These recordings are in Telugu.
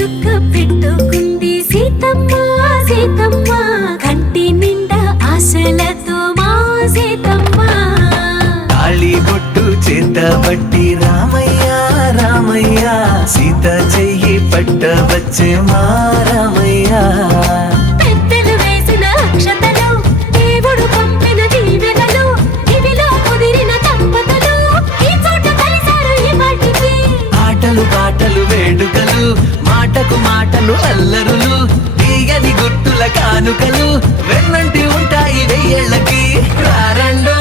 చుక్క పెట్టుకుంది సీతమ్మ సీతమ్మ కంటి నిండా ఆశలతో మా సీతమ్మ తాళి బొట్టు చేత బట్టి రామయ్య రామయ్య సీత చెయ్యి పట్ట వచ్చే మా రామయ్య పెద్దలు వేసిన అక్షతలు దేవుడు పంపిన దీవెనలు ఇవిలో కుదిరిన దంపతులు ఈ చోట కలిసారు ఈ వాటికి ఆటలు పాటలు వేడుకలు మాటకు మాటలు అల్లరులు తీయని గుర్తుల కానుకలు వెన్నంటి ఉంటాయి వెయ్యేళ్ళకి రారండో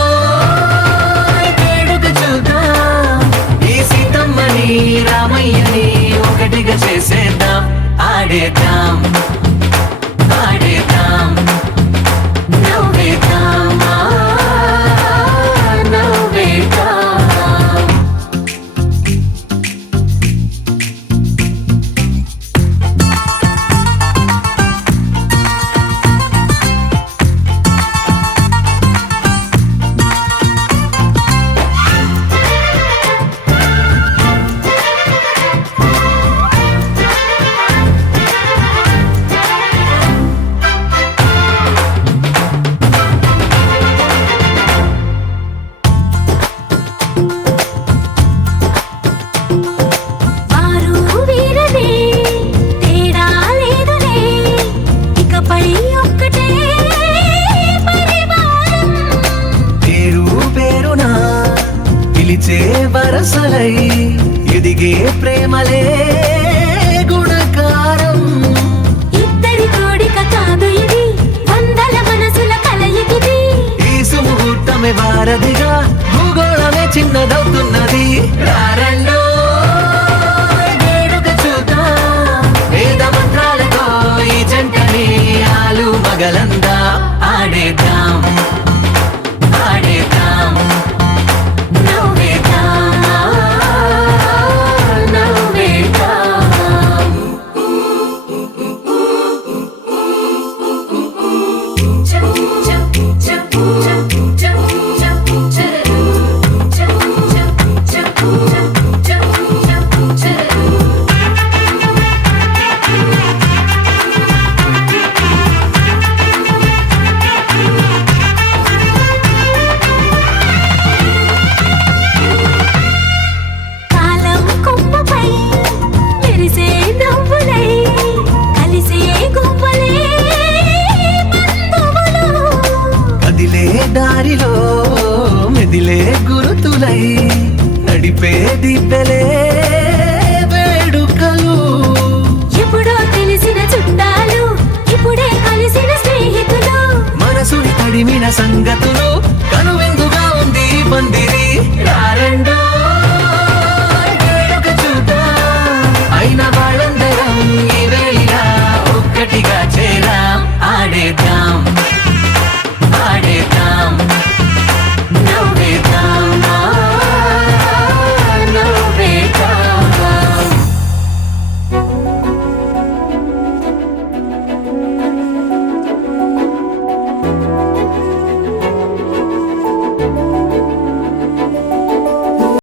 వేడుక చూద్దాం ఈ సీతమ్మని రామయ్యని ఒకటిగా చేసేద్దాం ఆడేద్దాం ఆడేద్దాం